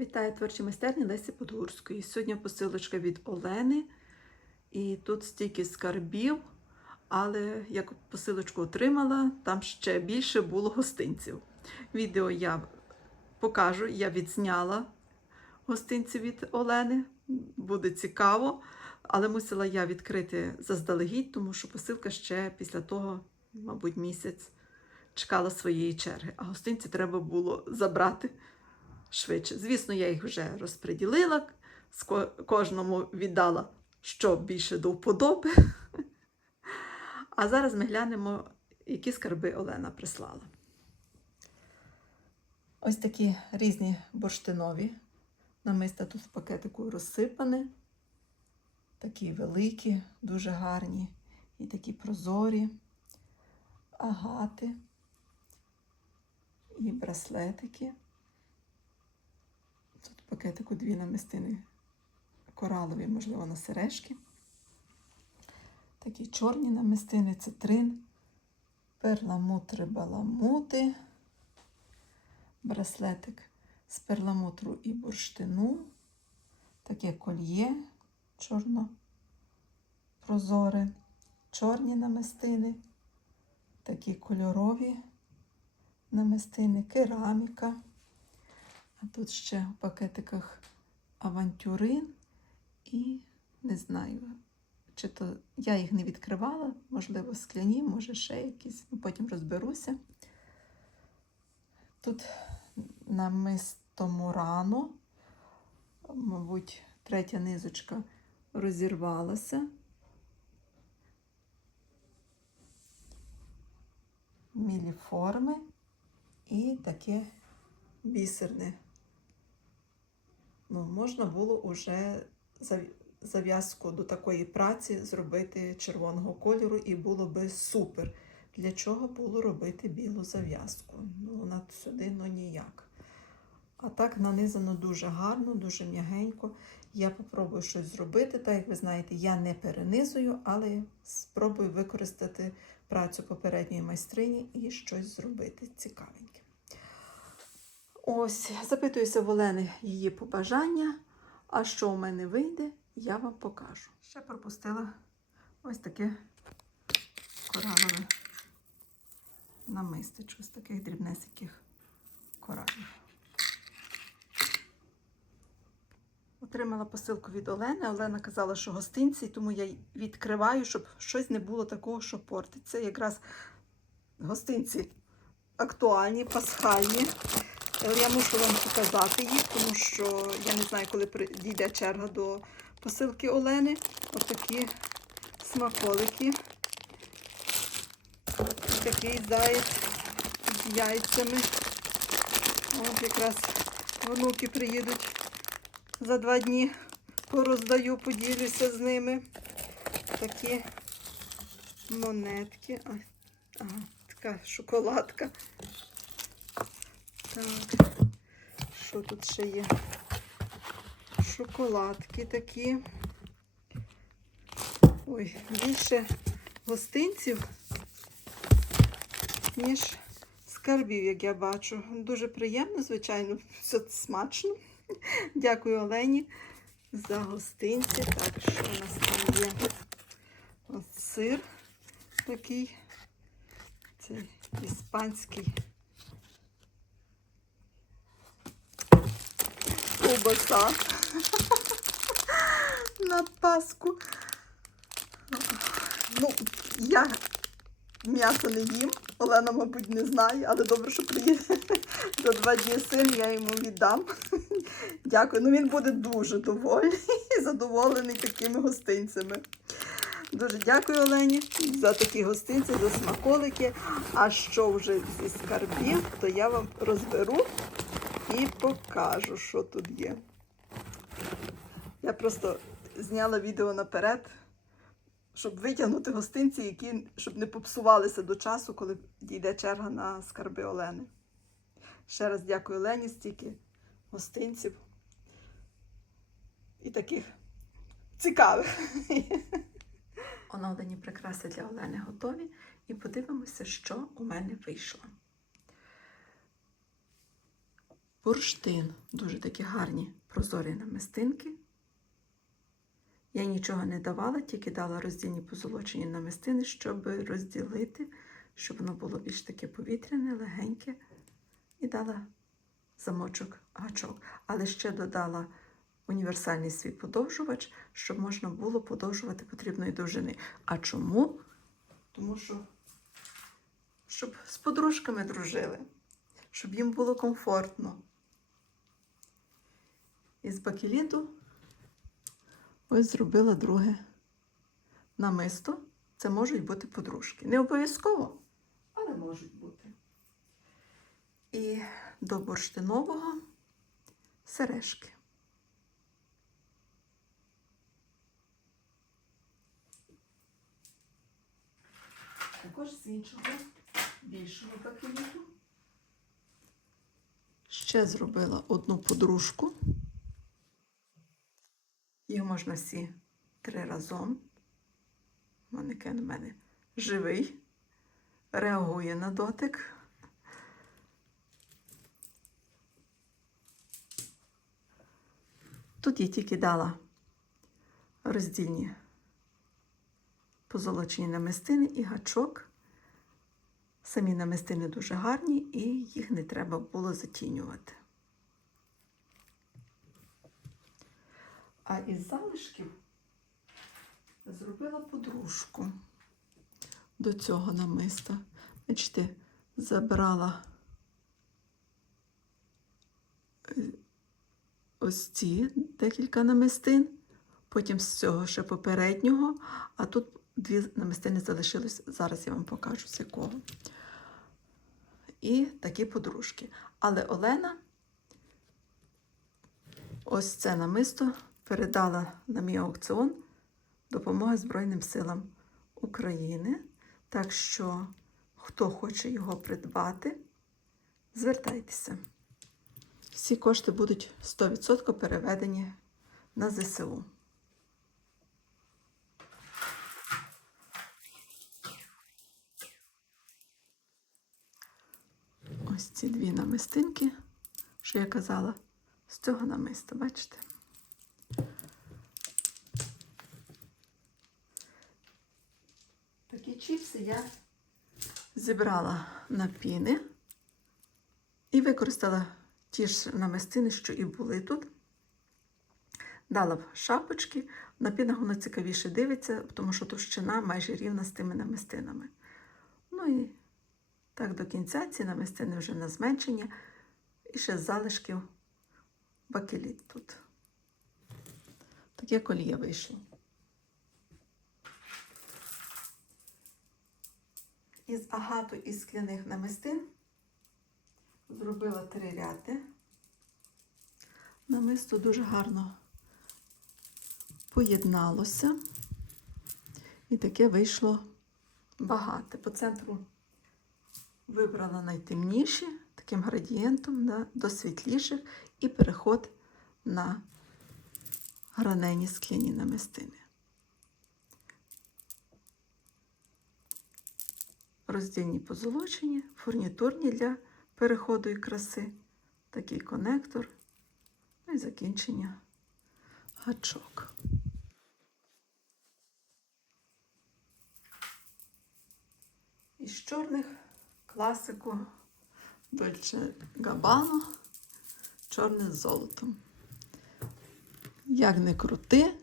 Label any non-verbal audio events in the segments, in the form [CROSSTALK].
Вітаю творчі майстерні Лесі Подгурської. Сьогодні посилочка від Олени. І тут стільки скарбів, але як посилочку отримала, там ще більше було гостинців. Відео я покажу, я відзняла гостинці від Олени. Буде цікаво, але мусила я відкрити заздалегідь, тому що посилка ще після того, мабуть, місяць чекала своєї черги, а гостинці треба було забрати швидше. Звісно, я їх вже розподілила, кожному віддала, що більше до вподоби. А зараз ми глянемо, які скарби Олена прислала. Ось такі різні бурштинові. Намиста тут в пакетику розсипані. Такі великі, дуже гарні. І такі прозорі, агати і браслетики. Пакетику дві намистини коралові, можливо, на сережки. Такі чорні намистини, цитрин, перламутри, баламути, браслетик з перламутру і бурштину, таке кольє чорно прозоре, чорні намистини, такі кольорові намистини, кераміка. А тут ще в пакетиках авантюрин і не знаю, чи то я їх не відкривала, можливо, скляні, може ще якісь, ну, потім розберуся. Тут намисто Мурано, мабуть, третя низочка розірвалася. Міліформи і таке бісерне. Ну, можна було вже зав'язку до такої праці зробити червоного кольору і було би супер. Для чого було робити білу зав'язку? Ну, вона сюди ну ніяк. А так нанизано дуже гарно, дуже м'ягенько. Я попробую щось зробити. Так, як ви знаєте, я не перенизую, але спробую використати працю попередньої майстрині і щось зробити цікавеньке. Ось, запитуюся в Олени її побажання. А що у мене вийде, я вам покажу. Ще пропустила ось таке коралове намистечко з таких дрібнесиких коралів. Отримала посилку від Олени. Олена казала, що гостинці, тому я відкриваю, щоб щось не було такого, що портиться. Якраз гостинці актуальні, пасхальні. Я мушу вам показати їх, тому що я не знаю, коли дійде черга до посилки Олени. Отакі смаколики. Такий заєць з яйцями. От якраз внуки приїдуть за два дні. Пороздаю, поділюся з ними. Такі монетки. Ага, така шоколадка. Так, що тут ще є? Шоколадки такі. Ой, більше гостинців, ніж скарбів, як я бачу. Дуже приємно, звичайно, все смачно. Дякую Олені за гостинці. Так, що у нас там є? Ось сир такий. Це іспанський. Ковбаса на Пасху. Ну, я м'ясо не їм, Олена, мабуть, не знає, але добре, що приїде [LAUGHS] за два дні син, я йому віддам. [LAUGHS] Дякую. Ну він буде дуже довольний [LAUGHS] і задоволений такими гостинцями. Дуже дякую Олені за такі гостинці, за смаколики. А що вже зі скарбів, то я вам розберу і покажу, що тут є. Я просто зняла відео наперед, щоб витягнути гостинці, які щоб не попсувалися до часу, коли дійде черга на скарби Олени. Ще раз дякую Олені, стільки гостинців і таких цікавих. Оновлені прикраси для Олени готові. І подивимося, що у мене вийшло. Бурштин. Дуже такі гарні прозорі намистинки. Я нічого не давала, тільки дала роздільні позолочені намистини, щоб розділити, щоб воно було більш таке повітряне, легеньке. І дала замочок гачок. Але ще додала універсальний свій подовжувач, щоб можна було подовжувати потрібної довжини. А чому? Тому що щоб з подружками дружили, щоб їм було комфортно. Із бакеліту ось зробила друге намисто. Це можуть бути подружки. Не обов'язково, але можуть бути. І до бурштинового сережки. Також з іншого більшого бакеліту. Ще зробила одну подружку. Їх можна всі три разом. Манекен у мене живий, реагує на дотик. Тут я тільки дала роздільні позолочені намистини і гачок. Самі намистини дуже гарні і їх не треба було затінювати. А із залишків зробила подружку до цього намиста. Бачите, забрала е, ось ці декілька намистин, потім з цього ще попереднього, а тут дві намистини залишились. Зараз я вам покажу з якого. І такі подружки. Але Олена ось це намисто передала на мій аукціон допомога Збройним силам України. Так що, хто хоче його придбати, звертайтеся. Всі кошти будуть 100% переведені на ЗСУ. Ось ці дві намистинки, що я казала, з цього намиста, бачите? Такі чіпси я зібрала на піни і використала ті ж намистини, що і були тут. Дала в шапочки, на пінах воно цікавіше дивиться, тому що товщина майже рівна з тими намистинами. Ну і так до кінця ці намистини вже на зменшення. І ще з залишків бакеліт тут. Таке коліє вийшло. Із агату із скляних намистин зробила три ряди. Намисто дуже гарно поєдналося. І таке вийшло багате. По центру вибрала найтемніші, таким градієнтом да, до світліших, і переход на гранені скляні намистини. Роздільні позолочені, фурнітурні для переходу і краси, такий конектор, ну і закінчення гачок. Із чорних класику Дольче Габано, чорне з золотом. Як не крути,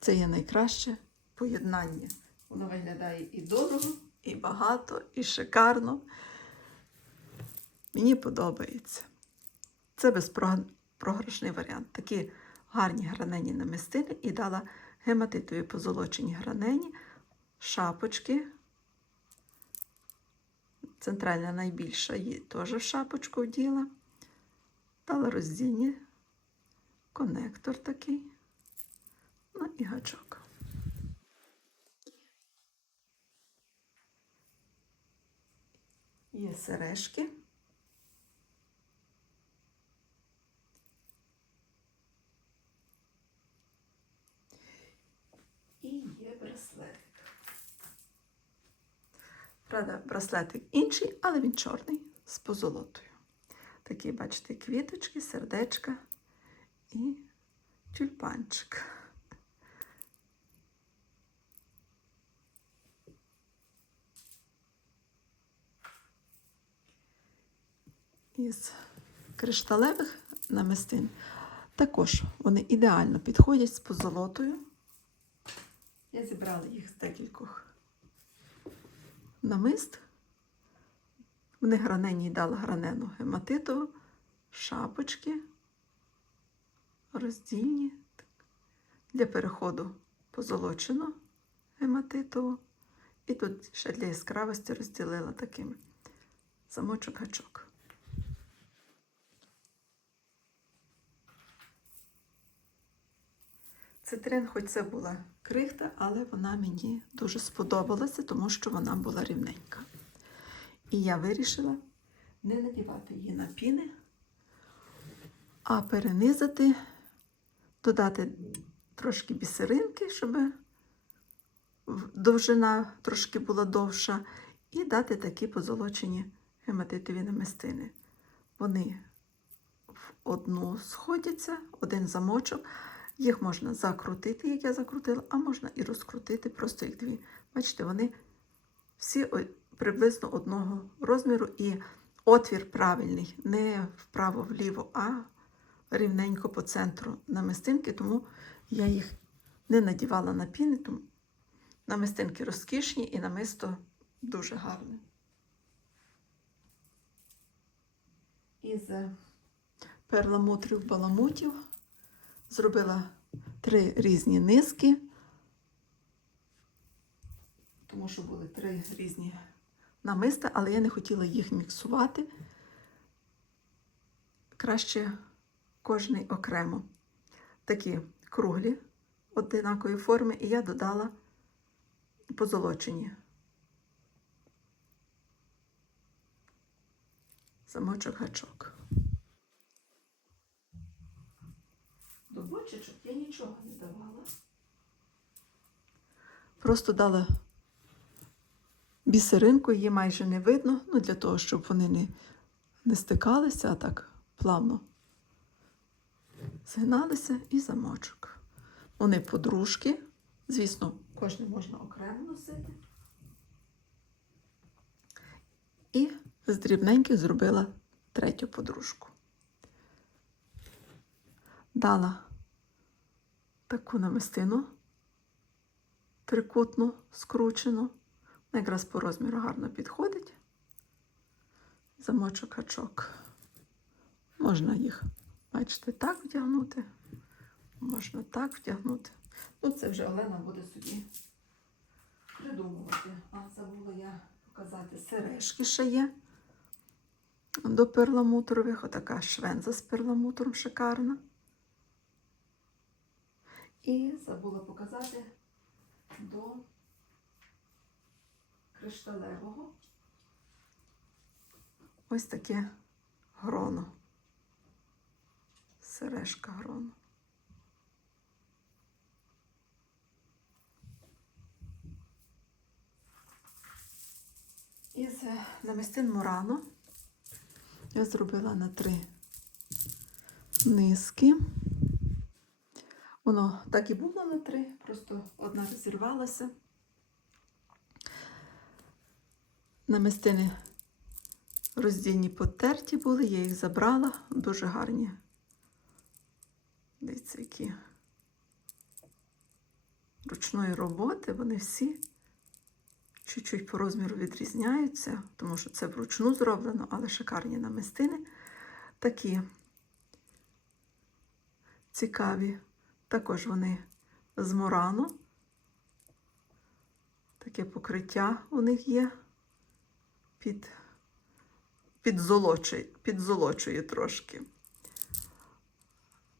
це є найкраще поєднання. Воно виглядає і дорого, і багато, і шикарно. Мені подобається. Це безпрограшний варіант. Такі гарні гранені намистини і дала гематитові позолочені гранені, шапочки. Центральна найбільша її теж в шапочку вділа. Дала роздільні, конектор такий, ну і гачок. Є сережки. І є браслетик. Правда, браслетик інший, але він чорний з позолотою. Такі, бачите, квіточки, сердечка і тюльпанчик. Із кришталевих намистин також вони ідеально підходять з позолотою. Я зібрала їх з декількох намист. В них гранені дала гранену гематитову, шапочки роздільні для переходу позолочено гематитову. І тут ще для яскравості розділила таким замочок гачок. Цитрин, хоч це була крихта, але вона мені дуже сподобалася, тому що вона була рівненька. І я вирішила не надівати її на піни, а перенизати, додати трошки бісеринки, щоб довжина трошки була довша, і дати такі позолочені гематитові намистини. Вони в одну сходяться, один замочок. Їх можна закрутити, як я закрутила, а можна і розкрутити просто їх дві. Бачите, вони всі приблизно одного розміру і отвір правильний, не вправо-вліво, а рівненько по центру намистинки, тому я їх не надівала на піни, тому намистинки розкішні і намисто дуже гарне. Із перламутрів баламутів зробила три різні низки, тому що були три різні намиста, але я не хотіла їх міксувати. Краще кожний окремо. Такі круглі одинакової форми, і я додала позолочені. Замочок гачок. Бочечок я нічого не давала. Просто дала бісеринку, її майже не видно, ну для того, щоб вони не, не стикалися, а так плавно згиналися і замочок. Вони подружки. Звісно, кожен можна окремо носити. І з дрібненьких зробила третю подружку. Дала таку намистину трикутну, скручену. Якраз по розміру гарно підходить. Замочок гачок. Можна їх, бачите, так вдягнути, можна так вдягнути. Ну, це вже Олена буде собі придумувати. А забула я показати сережки ще є. До перламутрових, отака швенза з перламутром шикарна. І забула показати до кришталевого. Ось таке гроно. Сережка гроно. Із намистин Мурано я зробила на три низки. Воно так і було на три, просто одна розірвалася. Намистини роздільні потерті були, я їх забрала, дуже гарні. Дивіться, які ручної роботи, вони всі чуть-чуть по розміру відрізняються, тому що це вручну зроблено, але шикарні намистини. Такі цікаві. Також вони з мурану. Таке покриття у них є під, підзолочує, підзолочує трошки.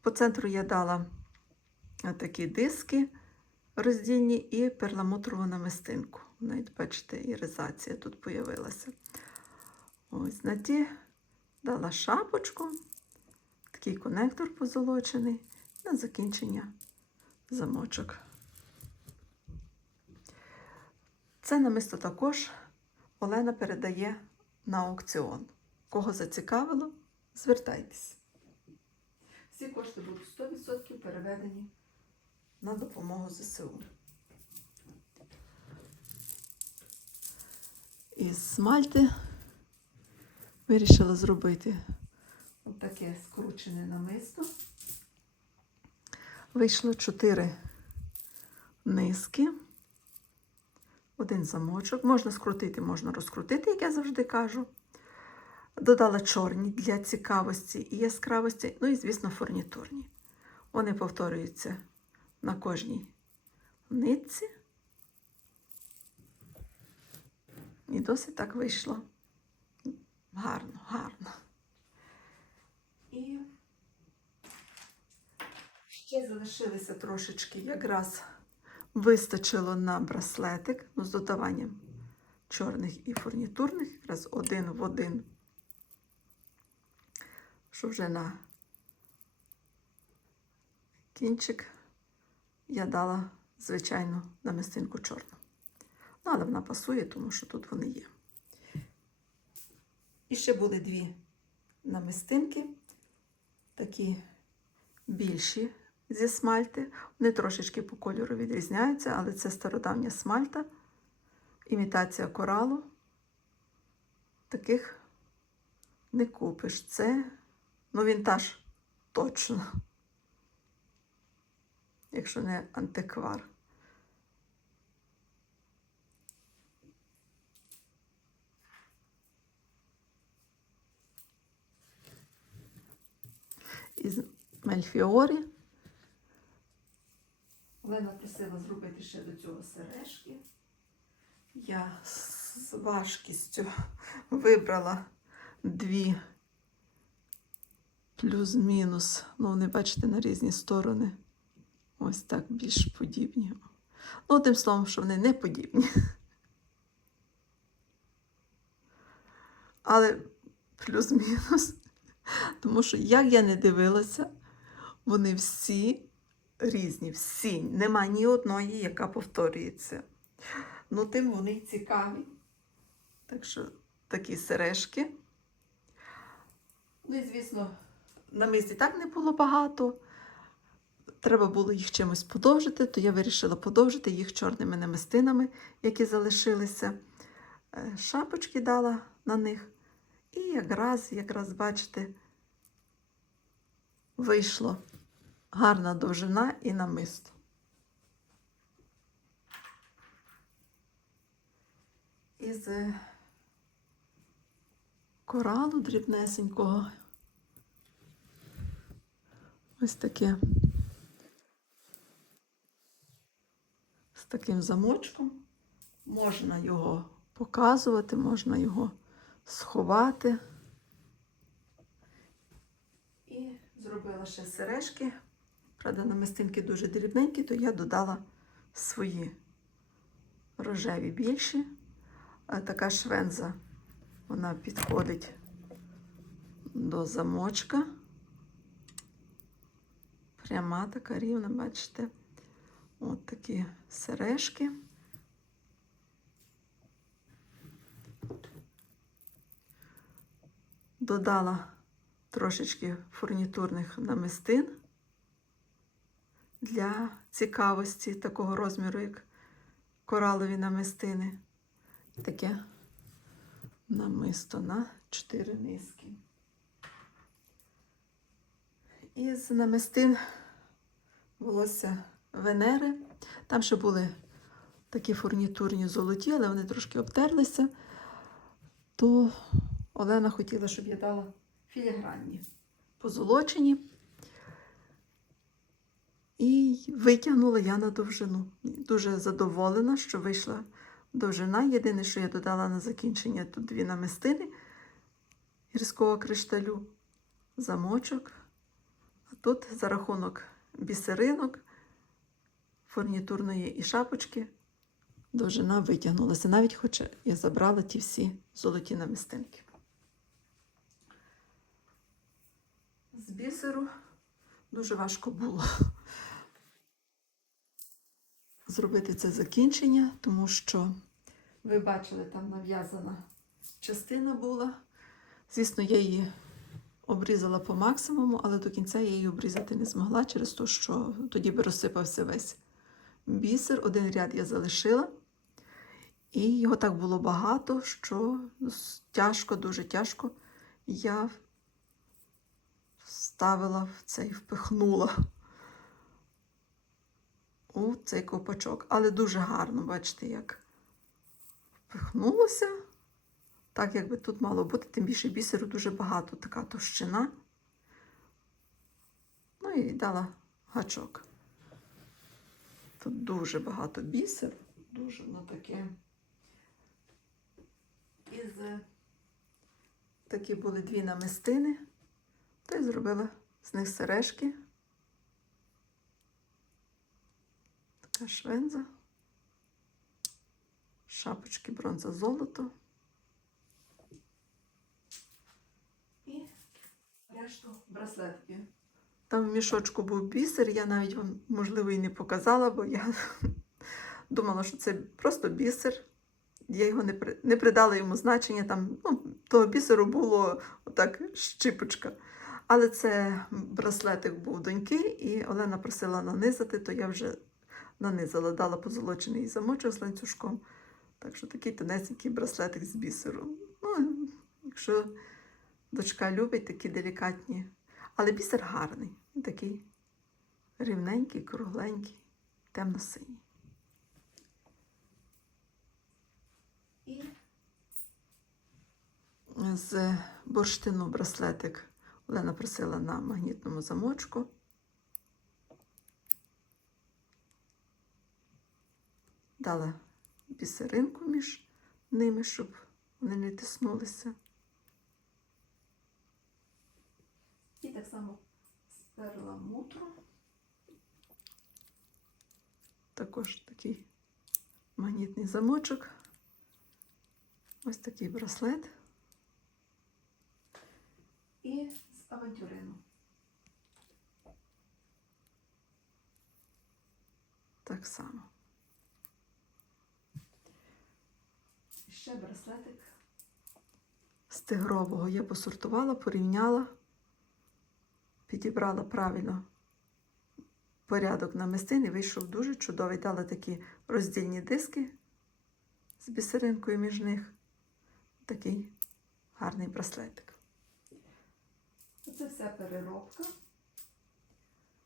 По центру я дала такі диски роздільні і перламутрову намистинку. Навіть, бачите, іризація тут появилася. Ось на ті дала шапочку, такий конектор позолочений, на закінчення замочок. Це намисто також Олена передає на аукціон. Кого зацікавило, звертайтесь. Всі кошти будуть 100% переведені на допомогу ЗСУ. Із смальти вирішила зробити таке скручене намисто. Вийшло 4 низки, один замочок. Можна скрутити, можна розкрутити, як я завжди кажу. Додала чорні для цікавості і яскравості, ну і, звісно, фурнітурні. Вони повторюються на кожній нитці. І досить так вийшло. Гарно, гарно. І ще залишилися трошечки, якраз вистачило на браслетик, ну, з додаванням чорних і фурнітурних, якраз один в один що вже на кінчик я дала звичайну намистинку чорну. Ну, але вона пасує, тому що тут вони є. І ще були дві намистинки, такі більші зі смальти. Вони трошечки по кольору відрізняються, але це стародавня смальта, імітація коралу. Таких не купиш. Це Ну, вінтаж точно. Якщо не антиквар. Із Мельфіорі. Олена просила зробити ще до цього сережки. Я з важкістю вибрала дві плюс-мінус. Ну, вони, бачите, на різні сторони. Ось так більш подібні. Ну, тим словом, що вони не подібні. Але плюс-мінус. Тому що, як я не дивилася, вони всі різні, всі. Нема ні одної, яка повторюється. Ну, тим вони цікаві. Так що такі сережки. Ну і, звісно, на мисі так не було багато. Треба було їх чимось подовжити, то я вирішила подовжити їх чорними намистинами, які залишилися. Е, Шапочки дала на них. І якраз, якраз, бачите, вийшло гарна довжина і намисто. Із е, коралу дрібнесенького. Ось таке. З таким замочком. Можна його показувати, можна його сховати. І зробила ще сережки. Правда, намистинки дуже дрібненькі, то я додала свої рожеві більші. Така швенза, вона підходить до замочка. Пряма така рівна, бачите, от такі сережки. Додала трошечки фурнітурних намистин для цікавості такого розміру, як коралові намистини. Таке намисто на 4 низки. Із намистин волосся Венери. Там ще були такі фурнітурні золоті, але вони трошки обтерлися. То Олена хотіла, щоб я дала філігранні позолочені. І витягнула я на довжину. Дуже задоволена, що вийшла довжина. Єдине, що я додала на закінчення тут дві намистини гірського кришталю, замочок. А тут за рахунок бісеринок, фурнітурної і шапочки довжина витягнулася. Навіть хоча я забрала ті всі золоті намистинки. З бісеру дуже важко було зробити це закінчення, тому що ви бачили, там нав'язана частина була. Звісно, я її обрізала по максимуму, але до кінця я її обрізати не змогла через те, що тоді би розсипався весь бісер. Один ряд я залишила. І його так було багато, що тяжко, дуже тяжко я вставила в цей, впихнула у цей ковпачок. Але дуже гарно, бачите, як впихнулося. Так, якби тут мало бути, тим більше бісеру дуже багато, така товщина. Ну і дала гачок. Тут дуже багато бісеру, дуже ну таке. Із такі були дві намистини, та й зробила з них сережки. Така швенза, шапочки бронза золото. І решту браслетки. Там в мішочку був бісер, я навіть вам, можливо, і не показала, бо я [LAUGHS] думала, що це просто бісер. Я його не, при- не придала йому значення. Там, ну, того бісеру було отак щіпочка. Але це браслетик був доньки, і Олена просила нанизати, то я вже нанизала, дала позолочений замочок з ланцюжком. Так що такий тонесенький браслетик з бісеру. Ну, якщо дочка любить такі делікатні. Але бісер гарний. Він такий рівненький, кругленький, темно-синій. І з бурштину браслетик Олена просила на магнітному замочку. Дала бісеринку між ними, щоб вони не тиснулися. І так само сперла мутру. Також такий магнітний замочок. Ось такий браслет. І з авантюрину. Так само. Ще браслетик. З тигрового я посортувала, порівняла, підібрала правильно порядок намистин і вийшов дуже чудовий. Дала такі роздільні диски з бісеринкою між них. Такий гарний браслетик. Це все переробка.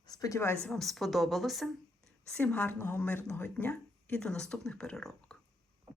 Сподіваюся, вам сподобалося. Всім гарного, мирного дня і до наступних переробок.